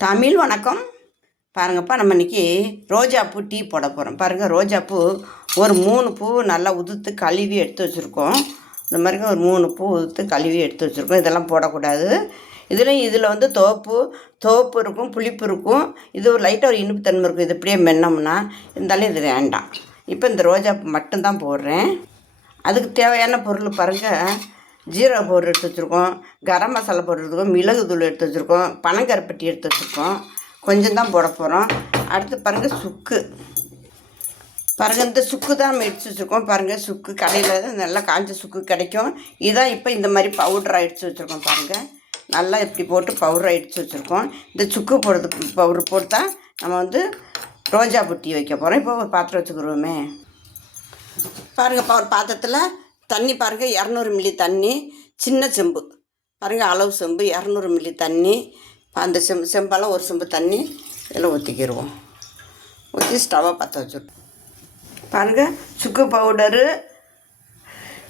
தமிழ் வணக்கம். பாருங்கப்பா, நம்ம இன்றைக்கி ரோஜாப்பூ டீ போட போகிறோம். பாருங்கள், ரோஜாப்பூ ஒரு 3 பூ நல்லா உதுத்து கழுவி எடுத்து வச்சுருக்கோம். இந்த மாதிரி ஒரு 3 பூ உதுத்து கழுவி எடுத்து வச்சுருக்கோம். இதெல்லாம் போடக்கூடாது. இதில் வந்து தோப்பு இருக்கும், புளிப்பு இருக்கும். இது ஒரு லைட்டாக ஒரு இனிப்பு தன்மை இருக்கும். இது இப்படியே மென்னோம்னா இருந்தாலும் இது வேண்டாம். இப்போ இந்த ரோஜாப்பூ மட்டும்தான் போடுறேன். அதுக்கு தேவையான பொருள் பாருங்கள், ஜீரக பவுடர் எடுத்து வச்சுருக்கோம், கரம் மசாலா பவுடர் எடுத்துருக்கோம், மிளகு தூள் எடுத்து வச்சுருக்கோம், பனங்கருப்பட்டி எடுத்து வச்சுருக்கோம். கொஞ்சம் தான் போட போகிறோம். அடுத்து பாருங்கள், சுக்கு. பாருங்கள், இந்த சுக்கு தான் நம்ம எடுத்து வச்சுருக்கோம். பாருங்கள், சுக்கு கடையில் நல்லா காஞ்ச சுக்கு கிடைக்கும். இதான் இப்போ இந்த மாதிரி பவுடராக எடுத்து வச்சுருக்கோம். பாருங்கள், நல்லா இப்படி போட்டு பவுடராக எடுத்து வச்சுருக்கோம். இந்த சுக்கு பவுடர் போட்டு தான் நம்ம வந்து ரோஜா புட்டி வைக்க போகிறோம். இப்போ ஒரு பாத்திரம் வச்சுக்கிறோமே. பாருங்கப்பா, ஒரு பாத்திரத்தில் தண்ணி பாருங்கள், 200 மில்லி தண்ணி, சின்ன செம்பு பாருங்கள், அளவு செம்பு 200 மில்லி தண்ணி. அந்த செம்பெல்லாம் ஒரு செம்பு தண்ணி இதில் ஊற்றிக்கிடுவோம். ஊற்றி ஸ்டவ்வை பற்ற வச்சுருக்கோம். பாருங்கள், சுக்கு பவுடரு,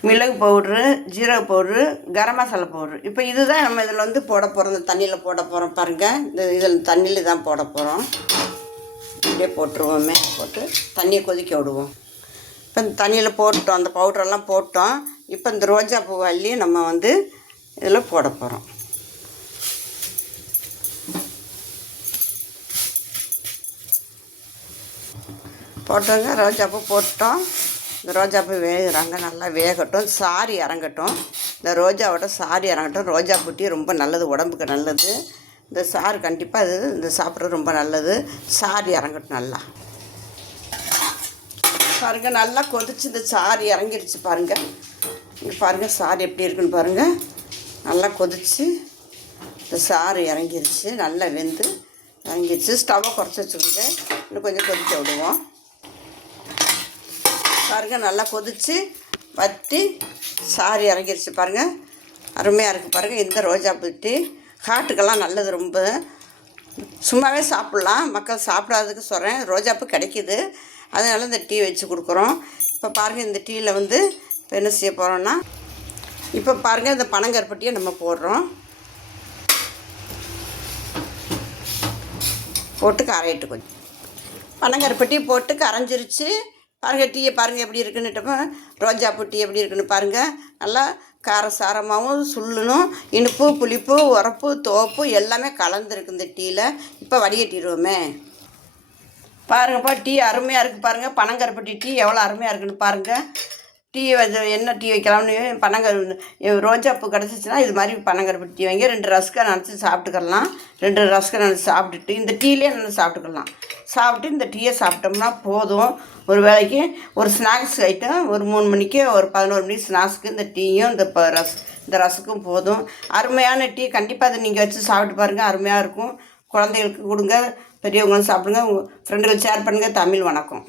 மிளகு பவுட்ரு, ஜீரக பவுட்ரு, கரம் மசாலா பவுட்ரு. இப்போ இதுதான் நம்ம இதில் வந்து போட போகிறோம். இந்த தண்ணியில் போட போகிறோம். பாருங்கள், இதில் தண்ணியில் தான் போட போகிறோம். இப்படியே போட்டுருவோமே. போட்டு தண்ணியை கொதிக்க விடுவோம். இப்போ இந்த தண்ணியில் போட்டோம், அந்த பவுட்ரெல்லாம் போட்டோம். இப்போ இந்த ரோஜா பூ அள்ளி நம்ம வந்து இதில் போட போகிறோம். போட்டோங்க, ரோஜாப்பூ போட்டோம். இந்த ரோஜாப்பூ வேகுறாங்க, நல்லா வேகட்டும், சாரி இறங்கட்டும். இந்த ரோஜாவோட சாரி இறங்கட்டும். ரோஜா பூட்டி ரொம்ப நல்லது, உடம்புக்கு நல்லது. இந்த சாறு கண்டிப்பாக இது இந்த சாப்பிட்றது ரொம்ப நல்லது. சாரி இறங்கட்டும் நல்லா. பாருங்கள், நல்லா கொதிச்சு இந்த சாறு இறங்கிடுச்சு. பாருங்கள், இங்கே பாருங்கள் சாறு எப்படி இருக்குன்னு பாருங்கள். நல்லா கொதிச்சு இந்த சாறு இறங்கிருச்சு, நல்லா வெந்து இறங்கிடுச்சு. ஸ்டவ்வை குறைச்சி வச்சுக்கோங்க, இன்னும் கொஞ்சம் கொதிக்க விடுவோம். பாருங்கள், நல்லா கொதிச்சு வற்றி சாறு இறங்கிருச்சு. பாருங்கள், அருமையாக இருக்குது. பாருங்கள், இந்த ரோஜா பூட்டி ஹார்ட்டுக்கெல்லாம் நல்லது. ரொம்ப சும்மாவே சாப்பிட்லாம். மக்கள் சாப்பிடாததுக்கு சொல்கிறேன். ரோஜாப்பூ கிடைக்கிது, அதனால இந்த டீ வச்சு கொடுக்குறோம். இப்போ பாருங்கள், இந்த டீயில் வந்து இப்போ என்ன செய்ய போகிறோன்னா, இப்போ பாருங்கள், இந்த பனங்கருப்பட்டியை நம்ம போடுறோம். போட்டு கரையிட்டு கொஞ்சம் பனங்கருப்பட்டி போட்டு கரைஞ்சிருச்சு. பாருங்கள், டீயை பாருங்கள் எப்படி இருக்குன்னுட்டப்போ ரோஜாப்பூ டீ எப்படி இருக்குன்னு பாருங்கள். நல்லா காரசாரமாகவும் சுள்ளணும், இனிப்பு, புளிப்பு, உரப்பு, தோப்பு எல்லாமே கலந்துருக்கு இந்த டீயில். இப்போ வடிகட்டிடுவோமே. பாருங்கப்பா, டீ அருமையாக இருக்குது. பாருங்கள், பனங்கருப்பட்டி டீ எவ்வளோ அருமையாக இருக்குன்னு பாருங்கள். டீ என்ன டீ வைக்கலாம்னு ரோஜாப்பூ கிடச்சிச்சின்னா இது மாதிரி பனங்கருப்பட்டி டீ வாங்கி 2 ரஸ்கை நினச்சி சாப்பிட்டுக்கலாம். 2 ரஸ்கை நினச்சி சாப்பிட்டுட்டு இந்த டீலே நினச்சி சாப்பிட்டுக்கலாம். சாப்பிட்டு இந்த டீயை சாப்பிட்டோம்னா போதும். ஒரு வேளைக்கு ஒரு ஸ்நாக்ஸ் ஐட்டம், ஒரு 3 மணிக்கு ஒரு 11 மணிக்கு ஸ்நாக்ஸுக்கு இந்த டீயும் இந்த ரஸுக்கும் போதும். அருமையான டீ. கண்டிப்பாக அதை நீங்கள் வச்சு சாப்பிட்டு பாருங்கள், அருமையாக இருக்கும். குழந்தைகளுக்கு கொடுங்க, பெரியவங்களும் சாப்பிடுங்க, உங்கள் ஃப்ரெண்டுகளுக்கு ஷேர் பண்ணுங்கள். தமிழ் வணக்கம்.